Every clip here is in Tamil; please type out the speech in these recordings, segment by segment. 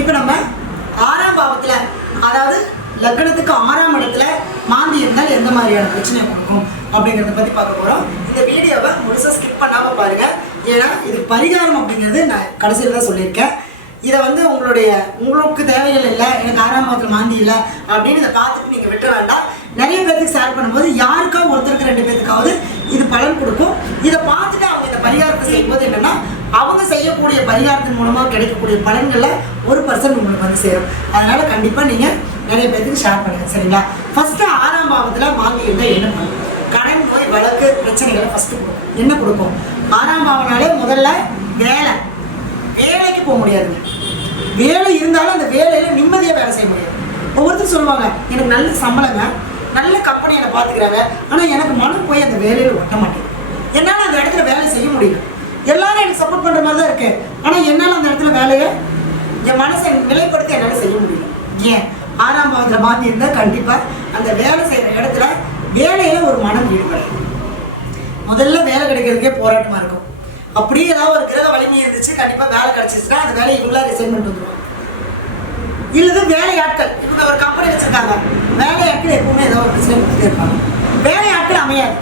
இப்போ நம்ம 6ஆம் பாவத்தில், அதாவது லக்னத்துக்கு 6ஆம் இடத்துல மாந்தி இருந்தால் எந்த மாதிரியான பிரச்சனையை கொடுக்கும் அப்படிங்கிறத பற்றி பார்க்க போகிறோம். இந்த வீடியோவை முழுசாக ஸ்கிப் பண்ணாமல் பாருங்கள். ஏன்னா இது பரிகாரம் அப்படிங்கிறது நான் கடைசியில் தான் சொல்லியிருக்கேன். இதை உங்களுக்கு தேவைகள் இல்லை, எனக்கு 6ஆம் பாவத்தில் மாந்தி இல்லை அப்படின்னு இதை பார்த்துட்டு நீங்கள் விட்டுற வேண்டாம். நிறைய பேருக்கு ஷேர் பண்ணும்போது யாருக்கா ஒருத்தருக்கு 2 பேருக்காவது இது பலன் கொடுக்கும். இதை பார்த்துட்டு அவங்க இந்த பரிகாரத்தை செய்யும்போது என்னென்னா, அவங்க செய்யக்கூடிய பரிகாரத்தின் மூலமாக கிடைக்கக்கூடிய பலன்களில் 1% உங்களுக்கு வந்து சேரும். அதனால் கண்டிப்பாக நீங்கள் நிறைய பேருக்கு ஷேர் பண்ணுங்கள், சரிங்களா? ஃபஸ்ட்டு 6ஆம் பாவத்தில் மாந்தி இருந்தால் என்ன பண்ணும்? கடன், நோய், வழக்கு, பிரச்சனைகளை ஃபஸ்ட்டு கொடுக்கும். என்ன கொடுக்கும்? 6ஆம் பாவனாலே முதல்ல வேலைக்கு போக முடியாதுங்க. வேலை இருந்தாலும் அந்த வேலையில் நிம்மதியாக வேலை செய்ய முடியாது. ஒவ்வொருத்தரும் சொல்லுவாங்க, எனக்கு நல்ல சம்பளங்க, நல்ல கம்பெனி என்னை பார்த்துக்கிறாங்க, ஆனால் எனக்கு மனம் போய் அந்த வேலையில் ஒட்ட மாட்டேங்குது. என்னால் அந்த இடத்துல வேலை செய்ய முடியல. எல்லாரும் எனக்கு சப்போர்ட் பண்ணுற மாதிரி தான் இருக்கு, ஆனால் என்னால் அந்த இடத்துல வேலையை என் மனசை நிலைப்படுத்தி என்னால் செய்ய முடியல. ஏன்? 6ஆம் பாவத்தில் மாந்தி இருந்தால் கண்டிப்பாக அந்த வேலை செய்கிற இடத்துல வேலையில் ஒரு மனம் ஈடுபடும். முதல்ல வேலை கிடைக்கிறதுக்கே போராட்டமாக இருக்கும். அப்படியே ஏதாவது ஒரு கிரக வலிமை இருந்துச்சு, கண்டிப்பாக வேலை கிடைச்சிச்சுன்னா அந்த வேலையை இவங்களா ரிசைன்மெண்ட் வந்துடும். இல்லது வேலையாட்கள், இவங்க ஒரு கம்பெனி வச்சுருக்காங்க, வேலையாட்கள் எப்பவுமே ஏதோ ஒரு பிரச்சனை கொடுத்துட்டே இருப்பாங்க. வேலையாட்கள் அமையாது.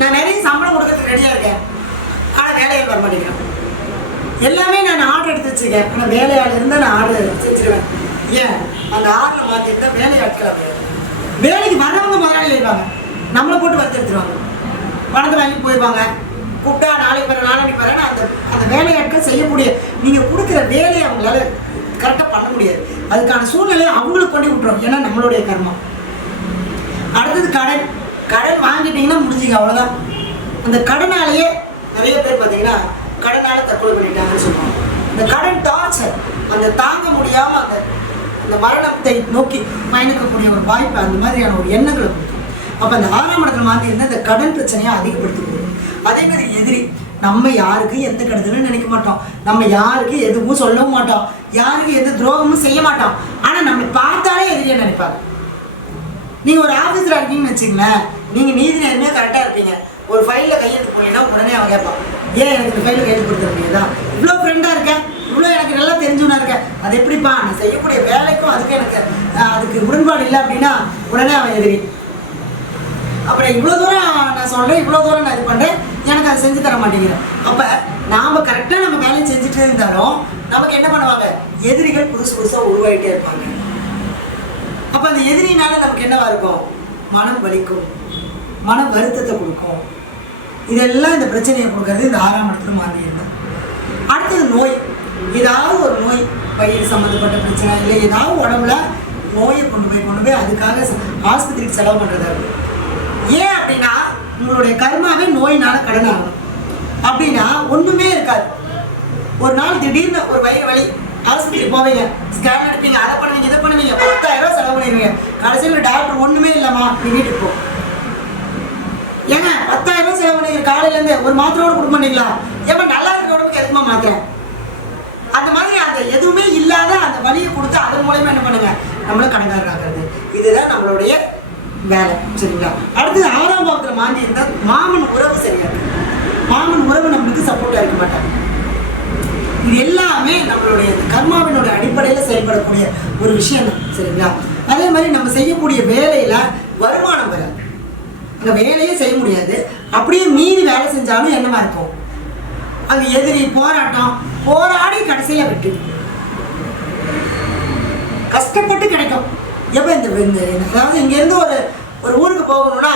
நான் நிறைய சம்பளம் கொடுக்கறதுக்கு ரெடியாக இருக்கேன், ஆனால் வேலையாள் வர மாட்டேங்கிறேன். எல்லாமே நான் ஆர்டர் எடுத்து வச்சுருக்கேன், ஆனால் வேலையாள் இருந்தால் நான் ஆர்டர் செஞ்சுருவேன். ஏன்? அந்த ஆர்டர் மாற்றி இருந்தால் வேலையாட்கள் அமையாது. வேலைக்கு வர்றவங்க முதலாளி இருப்பாங்க, நம்மளை போட்டு வந்து எடுத்துருவாங்க, பணத்தை வாங்கி போயிடுவாங்க. கூப்பிட்டா நாளைக்கு வரேன்னு அந்த வேலையாட்கள் செய்யக்கூடிய, நீங்கள் கொடுக்குற வேலையை அவங்களால கரெக்டாக பண்ண முடியாது. அதுக்கான சூழ்நிலையை அவங்களுக்கு கொண்டு விட்டுரும். ஏன்னா நம்மளுடைய கர்மம். அடுத்தது கடன் வாங்கிட்டீங்கன்னா முடிஞ்சுங்க, அவ்வளோதான். அந்த கடனாலேயே நிறைய பேர் பார்த்தீங்கன்னா கடனால் தற்கொலை பண்ணிட்டாங்கன்னு சொல்லுவாங்க. இந்த கடன் டார்ச்சர், அந்த தாங்க முடியாமல் அந்த மரணத்தை நோக்கி பயணிக்கக்கூடிய ஒரு வாய்ப்பு, அந்த மாதிரியான ஒரு எண்ணங்களை கொடுக்கும். அப்போ அந்த 6ஆம் இடத்துல மாந்தி இருந்தால் இந்த கடன் பிரச்சனையை அதிகப்படுத்தி போகும். அதே மாதிரி எதிரி, நம்ம யாருக்கு எந்த கெடுதலும் நினைக்க மாட்டோம், நம்ம யாருக்கு எதுவும் சொல்லவும் மாட்டோம், யாருக்கு எந்த துரோகமும் செய்ய மாட்டோம், ஆனால் நம்ம பார்த்தாலே எதிரியை நினைப்பாங்க. நீங்கள் ஒரு ஆஃபீஸில் இருக்கீங்கன்னு வச்சுங்களேன், நீங்கள் நீதி நேர்மையாக கரெக்டாக இருப்பீங்க. ஒரு ஃபைலில் கையெழுத்து போனீங்கன்னா உடனே அவன் கேட்பான், ஏன் எனக்கு இந்த ஃபைலில் கையெழுத்து கொடுத்துட முடியாதா? இவ்வளோ ஃப்ரெண்டாக இருக்கேன், இவ்வளோ எனக்கு நல்லா தெரிஞ்சவனா இருக்கேன், அது எப்படிப்பா? நான் செய்யக்கூடிய வேலைக்கும் அதுக்கு உடன்பாடு இல்லை அப்படின்னா உடனே அவன் எதிரி. அப்புறம் இவ்வளோ தூரம் நான் சொல்கிறேன், இவ்வளோ தூரம் நான் இது பண்ணுறேன், எனக்கு அதை செஞ்சு தர மாட்டேங்கிறேன். அப்போ நாம் கரெக்டாக நம்ம வேலையை செஞ்சுட்டு இருந்தாலும் நமக்கு என்ன பண்ணுவாங்க? எதிரிகள் புதுசாக உருவாகிட்டே இருப்பாங்க. அப்போ அந்த எதிரினால நமக்கு என்னவா இருக்கும்? மனம் வலிக்கும், மன வருத்தத்தை கொடுக்கும். இதெல்லாம் இந்த பிரச்சனையை கொடுக்கறது இந்த 6ஆம் இடத்துல மாந்தி இருந்தால். அடுத்தது நோய். ஏதாவது ஒரு நோய், வயிறு சம்மந்தப்பட்ட பிரச்சனை, இல்லை ஏதாவது உடம்புல நோயை கொண்டு போய் அதுக்காக ஆஸ்பத்திரிக்கு செலவு பண்ணுறதா இருக்கும். ஏன் அப்படின்னா உங்களுடைய கர்மாவே நோயினால கடன் ஆகணும். அப்படின்னா ஒன்றுமே இருக்காது. ஒரு நாள் திடீர்னு ஒரு வயிறு வலி, ஆஸ்பத்திரிக்கு போவீங்க, ஸ்கேன் எடுப்பீங்க, அதை பண்ணுவீங்க, இதை பண்ணுவீங்க, 10,000 ரூபா செலவு பண்ணிடுவீங்க. கடைசியில் டாக்டர் ஒன்றுமே இல்லைம்மா, நீ வீட்டுக்கு போ. ஏங்க 10,000 ரூபா செலவு பண்ணிக்கிற காலையிலேருந்து ஒரு மாத்திரோட கொடுக்க மாட்டீங்களா? ஏமா நல்லா இருக்க உடம்புக்கு எதுக்குமா மாத்திரை? அந்த மாதிரி அந்த எதுவுமே இல்லாத அந்த வலியை கொடுத்து அதன் மூலயமா என்ன பண்ணுங்க, நம்மளை கடங்காடுறாங்கிறது. இதுதான் நம்மளுடைய வேலை, சரிங்களா? அடுத்தது 6ஆம் பாவத்தில் மாந்தி இருந்தால் மாமன் உறவு சரியா இருக்கு. மாமன் உறவு நம்மளுக்கு சப்போர்ட்டாக இருக்க மாட்டாங்க. இது எல்லாமே நம்மளுடைய கர்மாவினுடைய அடிப்படையில் செயல்படக்கூடிய ஒரு விஷயம் தான், சரிங்களா? அதே மாதிரி நம்ம செய்யக்கூடிய வேலையில் வருமானம் வராது, அந்த வேலையே செய்ய முடியாது. அப்படியே மீறி வேலை செஞ்சாலும் என்னமா இருக்கும்? அங்கே எதிரி போராடி கடைசியில் வெற்றி, கஷ்டப்பட்டு கிடைக்கும். எப்போ அதாவது இங்கேருந்து ஒரு ஊருக்கு போகணும்னா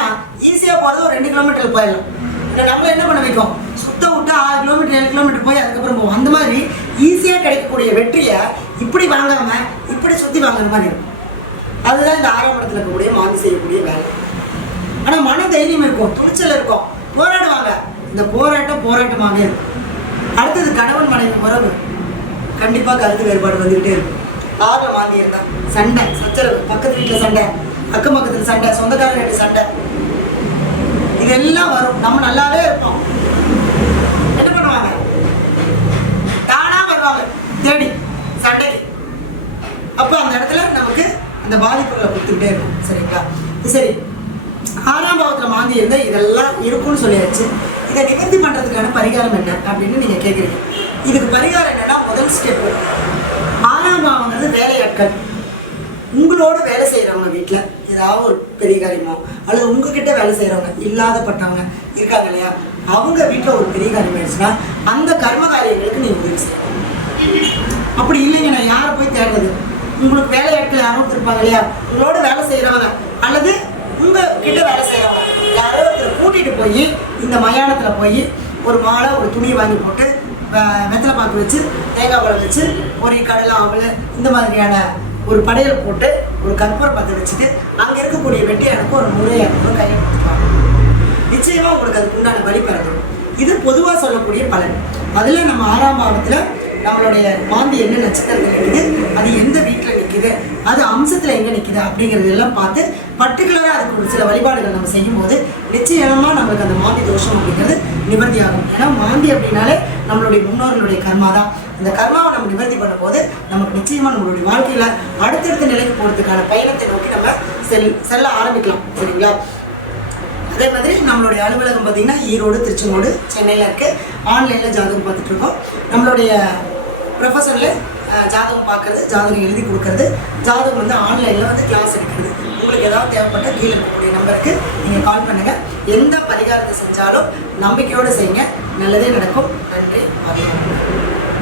ஈஸியாக போகிறது ஒரு 2 கிலோமீட்டரில் போயிடலாம். இல்லை நம்மள என்ன பண்ண வைக்கும், சுத்த விட்டு 6 கிலோமீட்டர் 7 கிலோமீட்டர் போய் அதுக்கப்புறம் போவோம். அந்த மாதிரி ஈஸியாக கிடைக்கக்கூடிய வெற்றியை இப்படி வாங்காமல் இப்படி சுற்றி வாங்குற மாதிரி இருக்கும். அதுதான் இந்த 6ஆம் இடத்துல இருக்கக்கூடிய மாந்தி செய்யக்கூடிய வேலை. ஆனால் மன தைரியம் இருக்கும், துணிச்சல் இருக்கும், போராடுவாங்க. இந்த போராட்டமாகவே இருக்கும். அடுத்தது கணவன் மனைவி உறவு, கண்டிப்பாக கருத்து வேறுபாடு வந்துக்கிட்டே இருக்கும். 6ஆம் மாந்தி இருந்தால் சண்டை சச்சரவு, பக்கத்து வீட்டில் சண்டை, அக்கம் பக்கத்தில் சண்டை, சொந்தக்காரர்கிட்ட சண்டை, இதெல்லாம் வரும். நம்ம நல்லாவே இருப்போம், என்ன பண்ணுவாங்க? தானாக வருவாங்க தேடி சண்டைக்கு. அப்போ அந்த இடத்துல நமக்கு அந்த பாதிப்புகளை கொடுத்துக்கிட்டே இருக்கும், சரிங்களா? சரி, 6ஆம் பாவத்தில் மாந்தி இருந்தால் இதெல்லாம் இருக்கும்னு சொல்லியாச்சு. இதை நிவர்த்தி பண்ணுறதுக்கான பரிகாரம் என்ன அப்படின்னு நீங்கள் கேட்குறீங்க. இதுக்கு பரிகாரம் என்னென்னா, முதல் ஸ்டெப்பு. 6ஆம் பாவங்கிறது வேலையாட்கள். உங்களோட வேலை செய்கிறவங்க வீட்டில் ஏதாவது ஒரு பெரிய காரியமோ அல்லது உங்ககிட்ட வேலை செய்கிறவங்க இல்லாதப்பட்டவங்க இருக்காங்க இல்லையா, அவங்க வீட்டில் ஒரு பெரிய காரியம் ஆயிடுச்சுன்னா அந்த கர்ம காரியங்களுக்கு நீங்கள் உதவி செய்யணும். அப்படி இல்லைங்க, நான் யாரை போய் தேடுறது? உங்களுக்கு வேலையாட்கள் யாரும் இருப்பாங்க இல்லையா, உங்களோட வேலை செய்கிறவங்க அல்லது உங்ககிட்ட வேலை செய்கிறவங்க யாரோ ஒருத்தர் கூட்டிகிட்டு போய் இந்த மயானத்தில் போய் ஒரு மாலை ஒரு துணியை வாங்கி போட்டு வெத்தலை பாக்கு வச்சு தேங்காய் பழம் வச்சு ஒரு கடலை அவள் இந்த மாதிரியான ஒரு படையல் போட்டு ஒரு கற்பூரம் பற்ற வச்சுட்டு அங்கே இருக்கக்கூடிய வெட்டியானுக்கு ஒரு 100,000 கையில் கொடுத்துருவாங்க. நிச்சயமாக உங்களுக்கு அதுக்கு உண்டான வழி பிறந்துடும். இது பொதுவாக சொல்லக்கூடிய பலன். அதில் நம்ம 6ஆம் பாவத்தில் நம்மளுடைய மாந்தி என்ன நட்சத்திரத்தில் நிற்குது, அது எந்த வீட்டில் நிற்குது, அது அம்சத்தில் எங்கே நிற்குது அப்படிங்கிறது எல்லாம் பார்த்து பர்டிகுலராக அதுக்கு ஒரு சில வழிபாடுகள் நம்ம செய்யும்போது நிச்சயமாக நம்மளுக்கு அந்த மாந்தி தோஷம் அப்படிங்கிறது நிவர்த்தி ஆகும். ஏன்னா மாந்தி அப்படின்னாலே நம்மளுடைய முன்னோர்களுடைய கர்மா தான். இந்த கர்மாவை நம்ம நிவர்த்தி பண்ணும்போது நமக்கு நிச்சயமாக நம்மளுடைய வாழ்க்கையில் அடுத்தடுத்த நிலைக்கு போகிறதுக்கான பயணத்தை நோக்கி நம்ம செல்ல ஆரம்பிக்கலாம். சரிங்களா? அதே மாதிரி நம்மளுடைய அலுவலகம் பார்த்திங்கன்னா ஈரோடு, திருச்செங்கோடு, சென்னையில் இருக்குது. ஆன்லைனில் ஜாதகம் பார்த்துட்ருக்கோம். நம்மளுடைய ப்ரொஃபஷனில் ஜாதகம் பார்க்குறது, ஜாதகம் எழுதி கொடுக்கறது, ஜாதகம் வந்து ஆன்லைனில் வந்து கிளாஸ் எடுக்கிறது. உங்களுக்கு ஏதாவது தேவைப்பட்ட கீழே இருக்கக்கூடிய நம்பருக்கு நீங்கள் கால் பண்ணுங்கள். எந்த பரிகாரத்தை செஞ்சாலும் நம்பிக்கையோடு செய்யுங்க, நல்லதே நடக்கும். நன்றி.